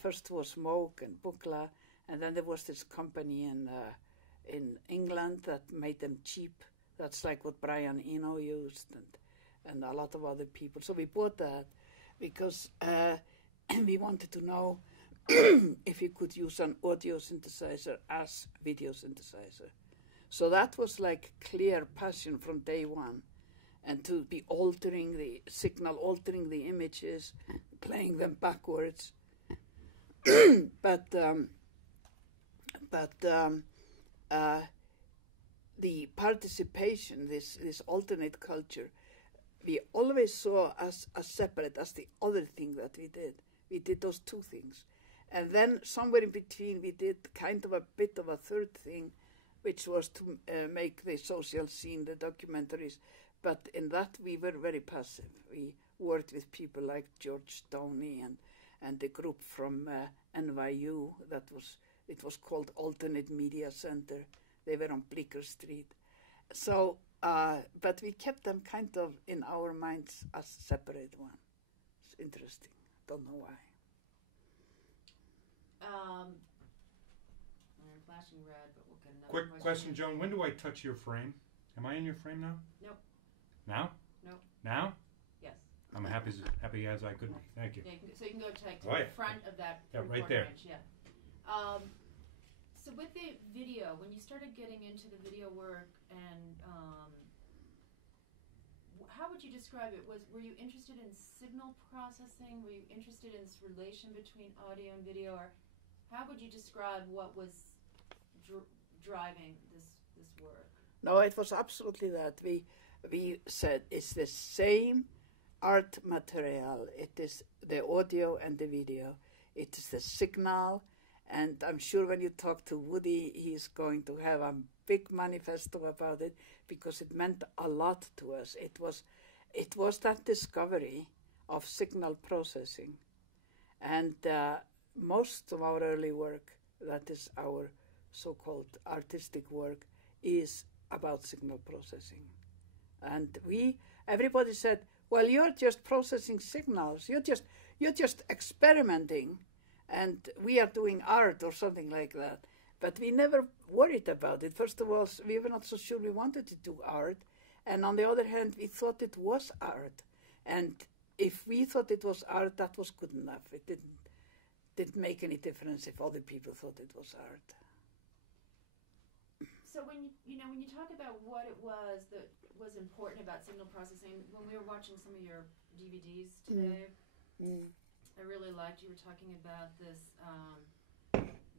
First was Moog and Buchla, and then there was this company in England that made them cheap. That's like what Brian Eno used, and a lot of other people. So we bought that because we wanted to know if we could use an audio synthesizer as video synthesizer. So that was like clear passion from day one, and to be altering the signal, altering the images, playing them backwards. but the participation, this alternate culture, we always saw as separate as the other thing that we did. We did those two things. And then somewhere in between we did kind of a bit of a third thing, which was to make the social scene, the documentaries. But in that we were very passive. We worked with people like George Stoney and the group from NYU. It was called Alternate Media Center. They were on Bleecker Street. So, but we kept them kind of in our minds as separate one. It's interesting. Don't know why. I'm flashing red, but we'll get another Quick question, Joan. When do I touch your frame? Am I in your frame now? Nope. Now? Nope. Now? Yes. I'm happy as I could be. Thank you. Yeah, so you can go to right. the front of that. Yeah, right there. Inch, yeah. So with the video, when you started getting into the video work, and how would you describe it? Were you interested in signal processing? Were you interested in this relation between audio and video, or how would you describe what was driving this work? No, it was absolutely that. We said it's the same art material. It is the audio and the video. It is the signal. And I'm sure when you talk to Woody, he's going to have a big manifesto about it, because it meant a lot to us. It was that discovery of signal processing. And most of our early work, that is our so-called artistic work, is about signal processing. And everybody said, well, you're just processing signals. You're just experimenting. And we are doing art or something like that. But we never worried about it. First of all, we were not so sure we wanted to do art. And on the other hand, we thought it was art. And if we thought it was art, that was good enough. It didn't make any difference if other people thought it was art. So when you talk about what it was that was important about signal processing, when we were watching some of your DVDs today, I really liked you were talking about this,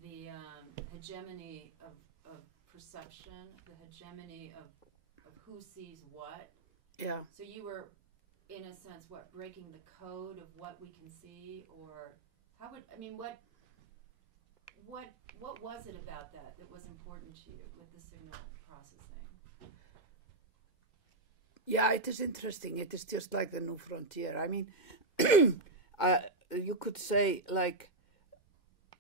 the hegemony of perception, the hegemony of who sees what. Yeah. So you were, in a sense, breaking the code of what we can see, or what was it about that was important to you with the signal processing? Yeah, it is interesting. It is just like the new frontier. I mean, you could say, like,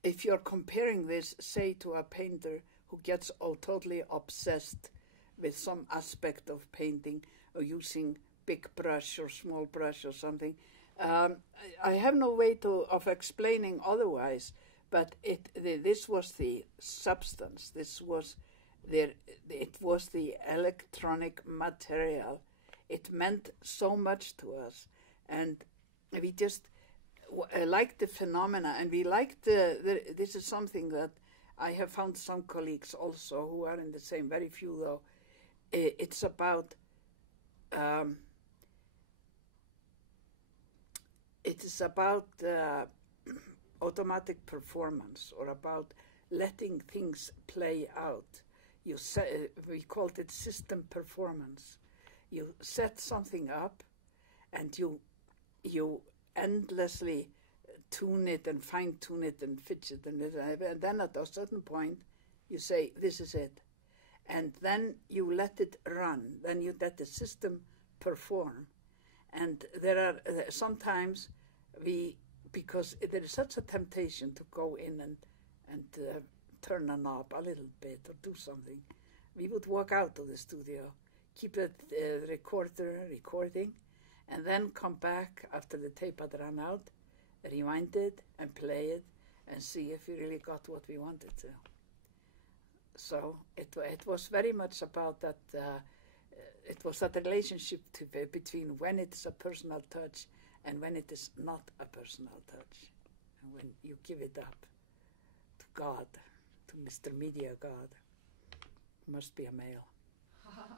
if you're comparing this, say, to a painter who gets totally obsessed with some aspect of painting, or using big brush or small brush or something, I have no way of explaining otherwise. But this was the substance. It was the electronic material. It meant so much to us, and we just liked the phenomena, and we liked this is something that I have found some colleagues also who are in the same, very few though. It's about automatic performance, or about letting things play out. We called it system performance. You set something up, and you endlessly tune it and fine-tune it and fidget and then at a certain point you say, this is it. And then you let it run. Then you let the system perform. And there are sometimes because there is such a temptation to go in and turn a knob a little bit or do something, we would walk out of the studio, keep the recorder recording, and then come back after the tape had run out rewind it and play it and see if we really got what we wanted to. So it was very much about that. It was that relationship between when it's a personal touch and when it is not a personal touch, and when you give it up to God, to Mr. Media God. Must be a male. I've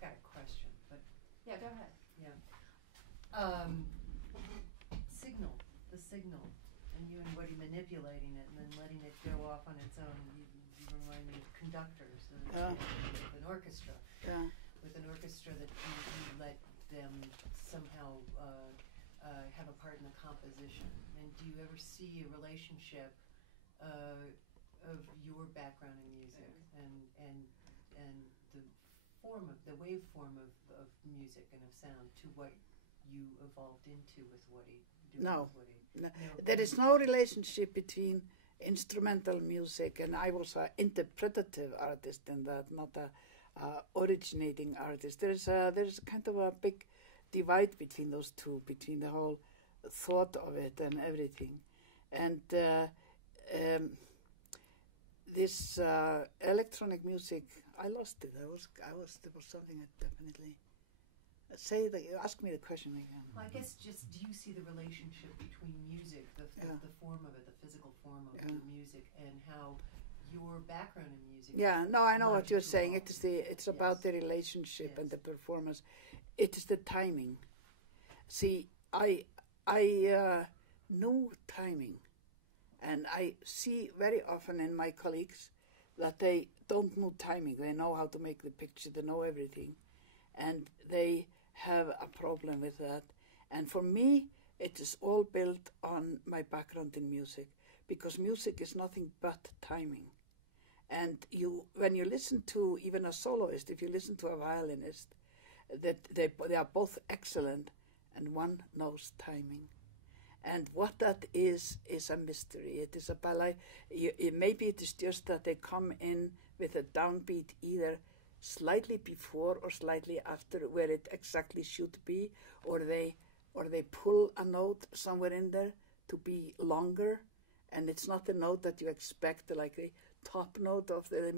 got a question, but Yeah, go ahead. The signal, and you and Woody manipulating it and then letting it go off on its own. You remind me of conductors with an orchestra. Yeah. With an orchestra that you let them somehow have a part in the composition. And do you ever see a relationship of your background in music and the waveform of music and of sound to what you evolved into with Woody? No. There is no relationship between instrumental music, and I was an interpretative artist in that, not a originating artist. There's kind of a big divide between those two, between the whole thought of it and everything. And this electronic music, I lost it. There was something that definitely. Ask me the question again. Well, I guess just do you see the relationship between music, the form of it, the physical form of the music, and how your background in music? Yeah, no, I know what you're saying. It's about the relationship and the performance. It is the timing. See, I knew timing, and I see very often in my colleagues that they don't know timing. They know how to make the picture. They know everything, and they have a problem with that. And for me, it is all built on my background in music, because music is nothing but timing. And when you listen to even a soloist, if you listen to a violinist, that they are both excellent, and one knows timing. And what that is a mystery. It is about maybe it is just that they come in with a downbeat either slightly before or slightly after where it exactly should be, or they pull a note somewhere in there to be longer, and it's not the note that you expect, like the top note of the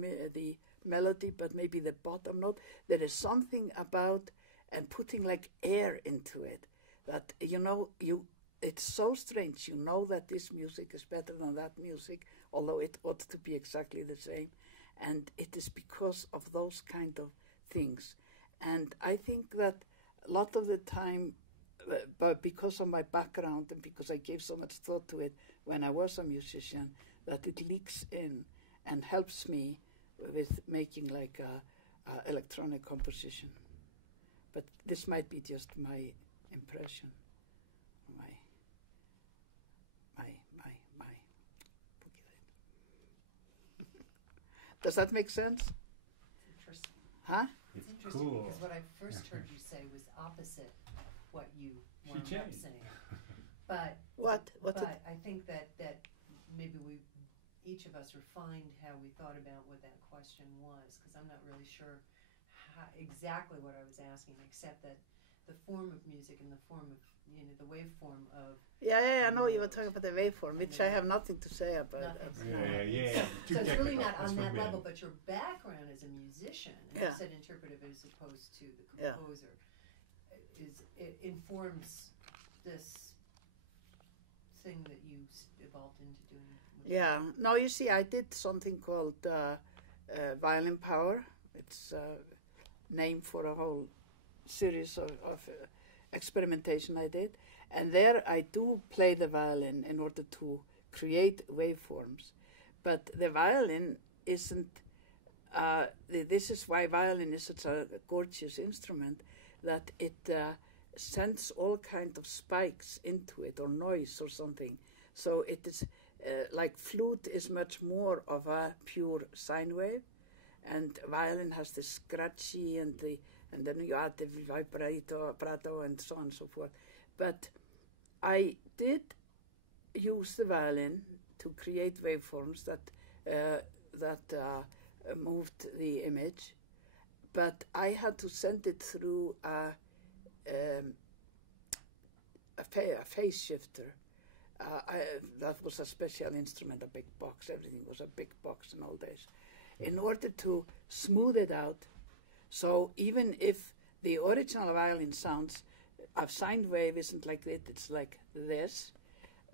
melody, but maybe the bottom note. There is something about and putting like air into it that it's so strange. You know that this music is better than that music, although it ought to be exactly the same. And it is because of those kind of things. And I think that a lot of the time, but because of my background and because I gave so much thought to it when I was a musician, that it leaks in and helps me with making like a electronic composition. But this might be just my impression, my. Does that make sense? It's interesting. Huh? It's interesting cool. because what I first heard you say was opposite what you wound up saying. But What? But I think that maybe each of us refined how we thought about what that question was, because I'm not really sure exactly what I was asking, except that the form of music and the form of the waveform of. Yeah. I know you were talking about the waveform, which I have nothing to say about. Yeah. So it's really not on that level, but your background as a musician, and you said interpretive as opposed to the composer, it informs this thing that you evolved into doing. Yeah. No, you see, I did something called Violin Power. It's a name for a whole series of experimentation I did. And there I do play the violin in order to create waveforms. But the violin isn't, this is why violin is such a gorgeous instrument, that it sends all kind of spikes into it, or noise or something. So it is, like flute is much more of a pure sine wave, and violin has the scratchy and then you add the vibrato and so on and so forth. But I did use the violin to create waveforms that moved the image, but I had to send it through a phase shifter. That was a special instrument, a big box. Everything was a big box in old days. In order to smooth it out, so even if the original violin sounds, a sine wave isn't like it, it's like this,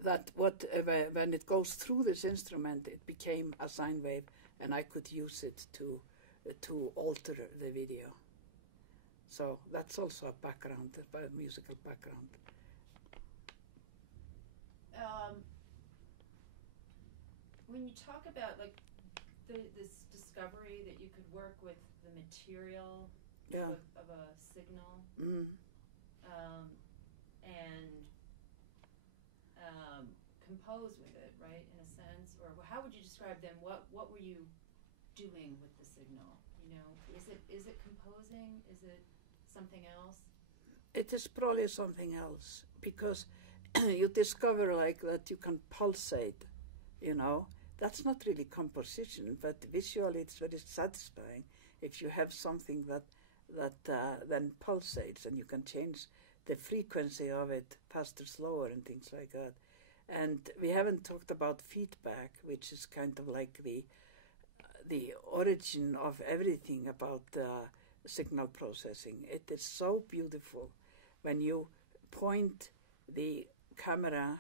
that when it goes through this instrument, it became a sine wave, and I could use it to alter the video. So that's also a background, a musical background. When you talk about like this discovery that you could work with the material of a signal, and compose with it, right? In a sense, or how would you describe them? What were you doing with the signal? You know, is it composing? Is it something else? It is probably something else, because you discover like that you can pulsate, you know. That's not really composition, but visually it's very satisfying if you have something that then pulsates, and you can change the frequency of it faster, slower, and things like that. And we haven't talked about feedback, which is kind of like the origin of everything about signal processing. It is so beautiful when you point the camera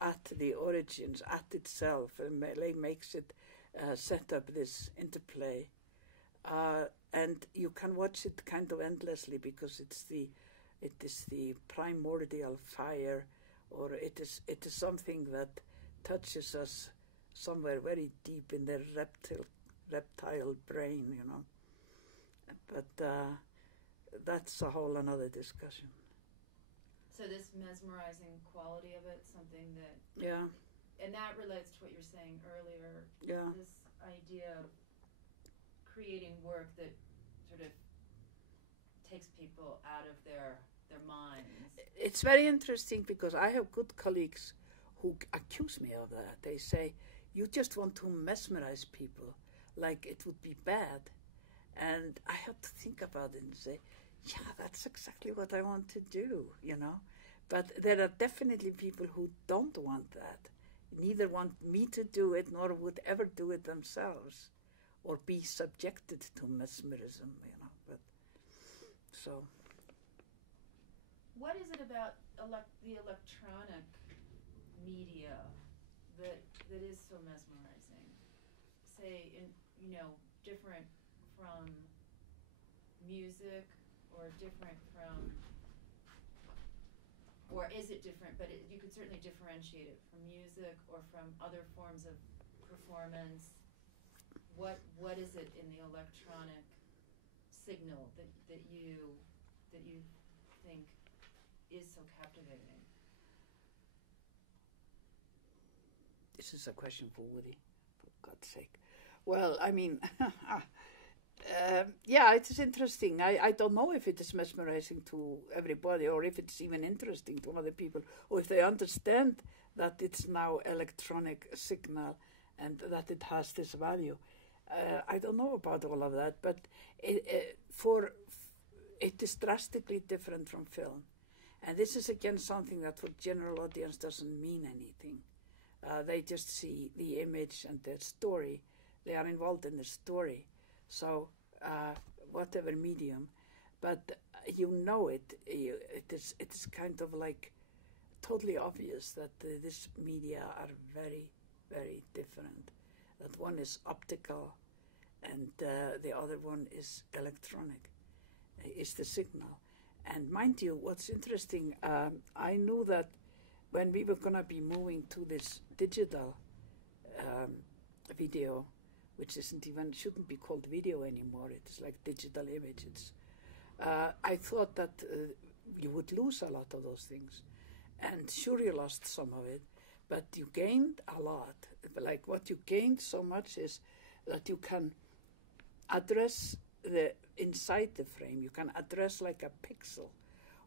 at the origins, at itself, and makes it set up this interplay. And you can watch it kind of endlessly, because it is the primordial fire, or it is something that touches us somewhere very deep in the reptile brain, you know. But that's a whole another discussion. So this mesmerizing quality of it, something that... Yeah. And that relates to what you were saying earlier. Yeah. This idea of creating work that sort of takes people out of their minds. It's very interesting, because I have good colleagues who accuse me of that. They say, you just want to mesmerize people like it would be bad. And I have to think about it and say, yeah, that's exactly what I want to do, you know. But there are definitely people who don't want that, neither want me to do it, nor would ever do it themselves, or be subjected to mesmerism, you know. But so, what is it about the electronic media that is so mesmerizing? Say, different from music, or different from, or is it different? But you could certainly differentiate it from music or from other forms of performance. What is it in the electronic signal that you think is so captivating? This is a question for Woody, for God's sake. Well, I mean, yeah, it is interesting. I don't know if it is mesmerizing to everybody, or if it's even interesting to other people, or if they understand that it's now electronic signal and that it has this value. I don't know about all of that, but it is drastically different from film. And this is again something that for general audience doesn't mean anything. They just see the image and the story. They are involved in the story. So whatever medium, but you know it. It's kind of like totally obvious that this media are very, very different. That one is optical, and the other one is electronic. Is the signal. And mind you, what's interesting, I knew that when we were going to be moving to this digital video, which shouldn't be called video anymore, it's like digital images, I thought that you would lose a lot of those things. And sure, you lost some of it, but you gained a lot. Like what you gained so much is that you can address the inside the frame. You can address like a pixel,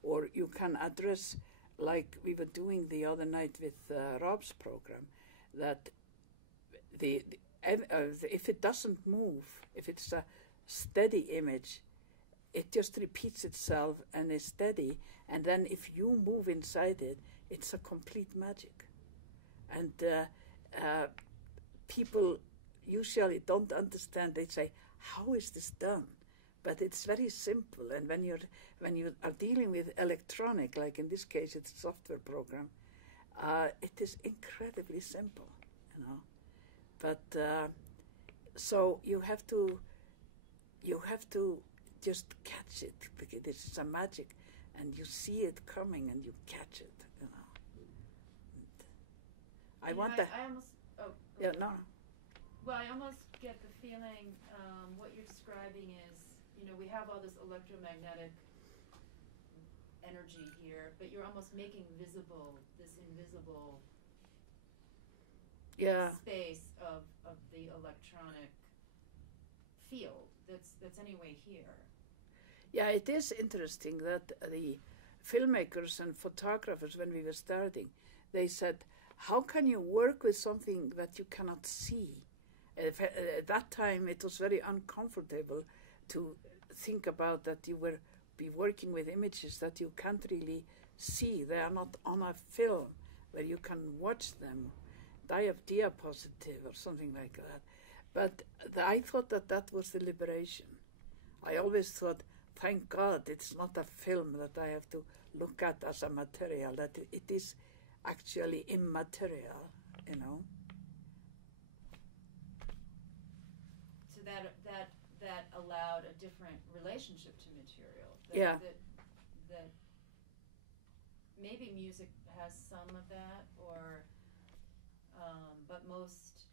or you can address like we were doing the other night with Rob's program, that if it doesn't move, if it's a steady image, it just repeats itself and is steady. And then if you move inside it, it's a complete magic. And people usually don't understand. They say, "How is this done?" But it's very simple. And when you are dealing with electronic, like in this case, it's a software program, it is incredibly simple, you know. But so you have to just catch it, because this is a magic, and you see it coming and you catch it, you know. I want that. I almost. Oh. Yeah, no. Well, I almost get the feeling what you're describing is, you know, we have all this electromagnetic energy here, but you're almost making visible this invisible space of the electronic field that's anyway here. Yeah, it is interesting that the filmmakers and photographers, when we were starting, they said, how can you work with something that you cannot see? At that time, it was very uncomfortable to think about that you will be working with images that you can't really see. They are not on a film where you can watch them, diapositive or something like that. But I thought that was the liberation. I always thought, thank God it's not a film that I have to look at as a material, that it is actually immaterial, you know. So that allowed a different relationship to material. That maybe music has some of that, or but most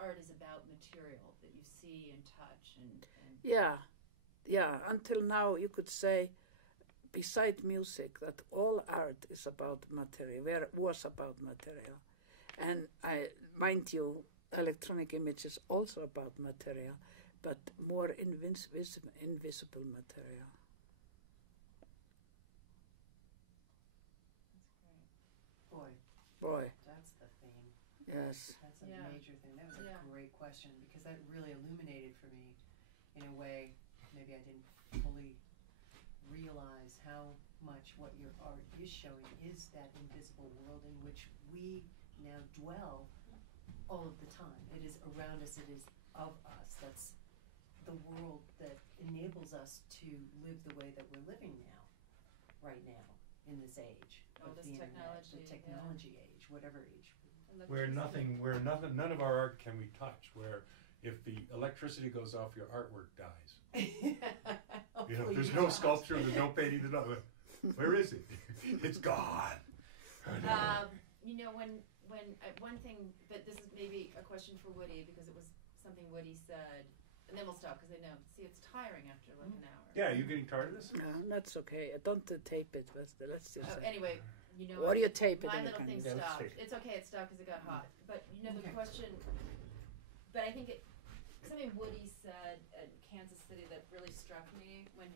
art is about material that you see and touch and yeah. Until now, you could say, beside music, that all art is about material. Was about material, and mind you, electronic image is also about material, but more invisible material. Boy. That's the theme. Yes. That's a major thing. That was a great question, because that really illuminated for me in a way maybe I didn't fully realize how much what your art is showing is that invisible world in which we now dwell all of the time. It is around us, it is of us. That's the world that enables us to live the way that we're living now, right now, in this age of this the internet, technology, the technology age, whatever age. Where none of our art can we touch, where if the electricity goes off, your artwork dies. You know, there's no sculpture, there's no painting, there's no, where is it? It's gone. You know, when one thing, but this is maybe a question for Woody, because it was something Woody said, and then we'll stop, because I know, see, it's tiring after like an hour. Yeah, are you getting tired of this? No, that's okay. Don't tape it. Let's just say. Anyway, you know, what do you tape it? My little thing Yeah, stopped. It's okay, it stopped because it got hot. But you know, the question, but I think something Woody said at Kansas City that really struck me when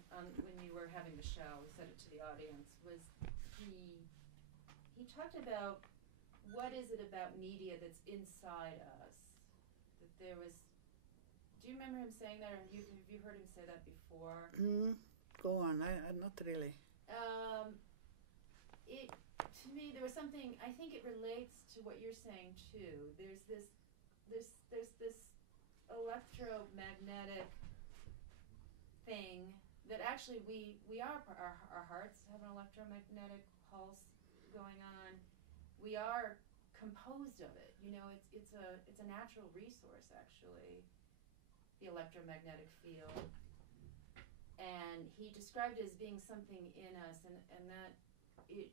you were having the show, we said it to the audience, was he talked about, what is it about media that's inside us? That there was, do you remember him saying that, or have you heard him say that before? Go on, I'm not really. To me, there was something, I think it relates to what you're saying too. There's this electromagnetic thing that actually we are, our hearts have an electromagnetic pulse going on. We are composed of it. You know, it's a natural resource, actually, the electromagnetic field. And he described it as being something in us, and that it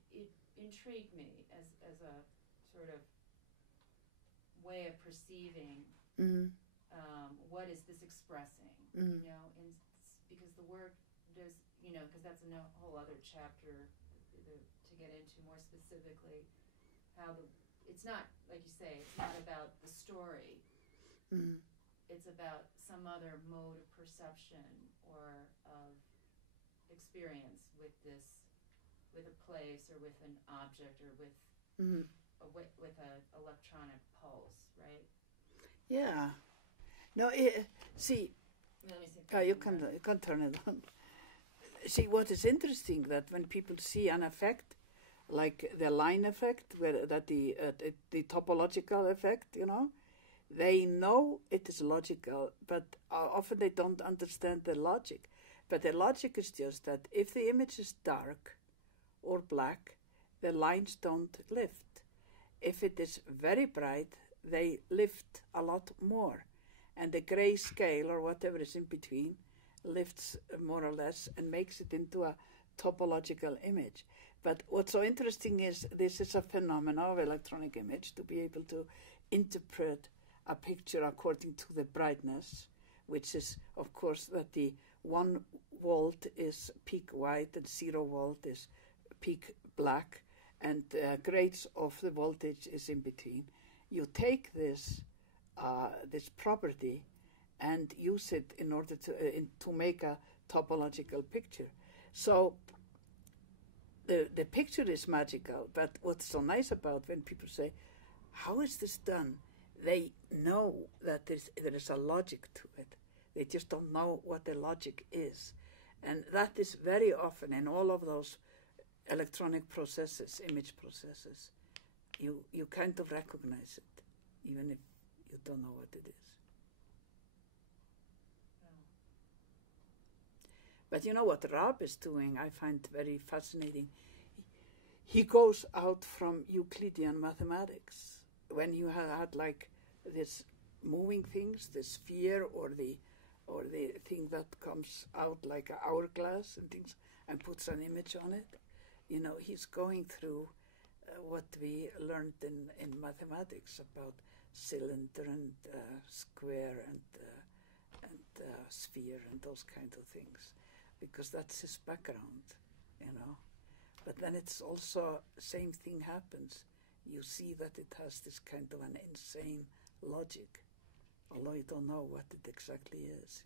intrigued me as a sort of way of perceiving what is this expressing, you know, and because the work does, you know, because that's a whole other chapter to get into more specifically, how it's not, like you say, it's not about the story. It's about some other mode of perception or of experience with a place or with an object or with a electronic pulse, right? Yeah. No, see, Let me see. You can turn it on. See, what is interesting that when people see an effect, like the line effect, where that the topological effect, they know it is logical, but often they don't understand the logic. But the logic is just that if the image is dark or black, the lines don't lift. If it is very bright, they lift a lot more. And the gray scale, or whatever is in between, lifts more or less and makes it into a topological image. But what's so interesting is this is a phenomenon of electronic image, to be able to interpret a picture according to the brightness, which is, of course, that the 1 volt is peak white and 0 volt is peak black, and grades of the voltage is in between. You take this this property and use it in order to make a topological picture. So the picture is magical, but what's so nice about when people say, how is this done? They know that there is a logic to it. They just don't know what the logic is. And that is very often in all of those electronic processes, image processes. You kind of recognize it, even if you don't know what it is. But you know what Rob is doing, I find very fascinating. He goes out from Euclidean mathematics. When you had like this moving things, the sphere or the thing that comes out like an hourglass and things, and puts an image on it, he's going through what we learned in mathematics about cylinder and square and sphere and those kind of things, because that's his background, But then it's also same thing happens. You see that it has this kind of an insane logic, although you don't know what it exactly is,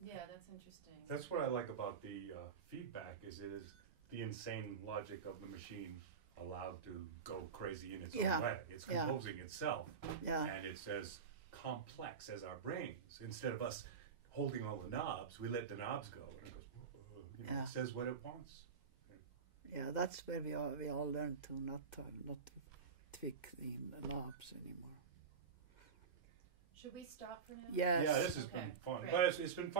Yeah, that's interesting. That's what I like about the feedback, is it is the insane logic of the machine allowed to go crazy in its own way. It's composing itself, and it's as complex as our brains. Instead of us holding all the knobs, we let the knobs go, and it goes, it says what it wants. Yeah, that's where we all learn to not to tweak the knobs anymore. Should we stop for now? Yes. Yeah, this has been fun, great. but it's been fun.